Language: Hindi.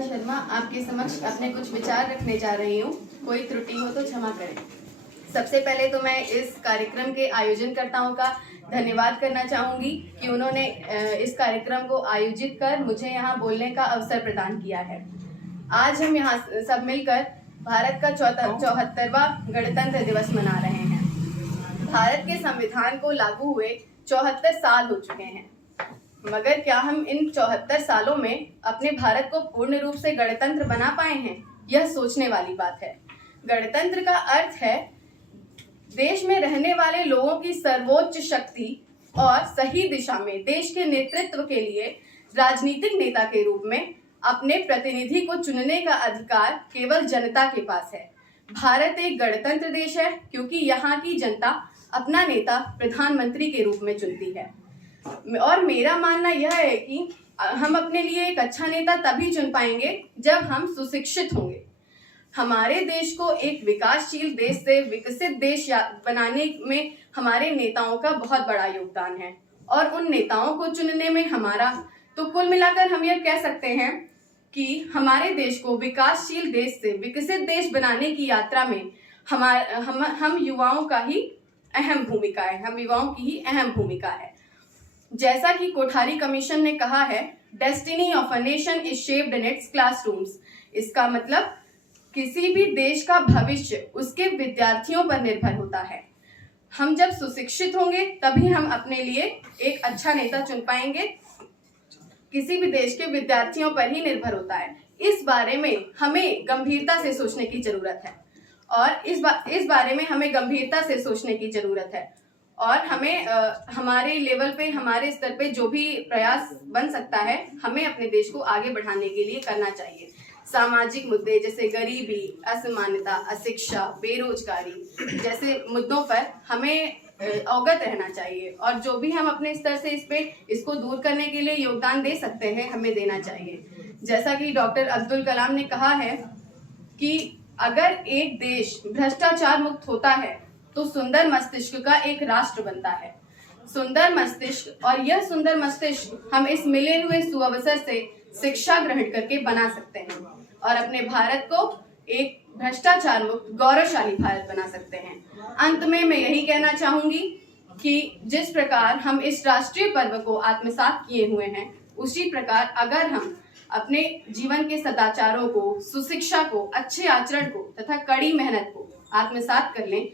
शर्मा आपके समक्ष अपने कुछ विचार रखने जा रही हूँ। कोई त्रुटि हो तो क्षमा करें। सबसे पहले तो मैं इस कार्यक्रम के आयोजनकर्ताओं का धन्यवाद करना चाहूँगी कि उन्होंने इस कार्यक्रम को आयोजित कर मुझे यहाँ बोलने का अवसर प्रदान किया है। आज हम यहाँ सब मिलकर भारत का 74वां गणतंत्र दिवस मना रहे हैं। भारत के संविधान को लागू हुए 74 साल हो चुके हैं, मगर क्या हम इन 74 सालों में अपने भारत को पूर्ण रूप से गणतंत्र बना पाए हैं? यह सोचने वाली बात है। गणतंत्र का अर्थ है देश में रहने वाले लोगों की सर्वोच्च शक्ति और सही दिशा में देश के नेतृत्व के लिए राजनीतिक नेता के रूप में अपने प्रतिनिधि को चुनने का अधिकार केवल जनता के पास है। भारत एक गणतंत्र देश है क्योंकि यहाँ की जनता अपना नेता प्रधानमंत्री के रूप में चुनती है। और मेरा मानना यह है कि हम अपने लिए एक अच्छा नेता तभी चुन पाएंगे जब हम सुशिक्षित होंगे। हमारे देश को एक विकासशील देश से विकसित देश बनाने में हमारे नेताओं का बहुत बड़ा योगदान है और उन नेताओं को चुनने में हमारा, तो कुल मिलाकर हम यह कह सकते हैं कि हमारे देश को विकासशील देश से विकसित देश बनाने की यात्रा में हम युवाओं का ही अहम भूमिका है, हम युवाओं की ही अहम भूमिका है। जैसा कि कोठारी कमीशन ने कहा है, destiny of a nation is shaped in its classrooms. इसका मतलब किसी भी देश का भविष्य उसके विद्यार्थियों पर निर्भर होता है। हम जब सुशिक्षित होंगे तभी हम अपने लिए एक अच्छा नेता चुन पाएंगे। किसी भी देश के विद्यार्थियों पर ही निर्भर होता है। इस बारे में हमें गंभीरता से सोचने की जरूरत है और इस बारे में हमें गंभीरता से सोचने की जरूरत है और हमें हमारे लेवल पे, हमारे स्तर पे जो भी प्रयास बन सकता है, हमें अपने देश को आगे बढ़ाने के लिए करना चाहिए। सामाजिक मुद्दे जैसे गरीबी, असमानता, अशिक्षा, बेरोजगारी जैसे मुद्दों पर हमें अवगत रहना चाहिए और जो भी हम अपने स्तर से इसको दूर करने के लिए योगदान दे सकते हैं, हमें देना चाहिए। जैसा कि डॉक्टर अब्दुल कलाम ने कहा है कि अगर एक देश भ्रष्टाचार मुक्त होता है तो सुंदर मस्तिष्क का एक राष्ट्र बनता है। सुंदर मस्तिष्क, और यह सुंदर मस्तिष्क हम इस मिले हुए सुअवसर से शिक्षा ग्रहण करके बना सकते हैं और अपने भारत को एक भ्रष्टाचार मुक्त गौरवशाली भारत बना सकते हैं। अंत में मैं यही कहना चाहूंगी कि जिस प्रकार हम इस राष्ट्रीय पर्व को आत्मसात किए हुए हैं, उसी प्रकार अगर हम अपने जीवन के सदाचारों को, सुशिक्षा को, अच्छे आचरण को तथा कड़ी मेहनत को आत्मसात कर लें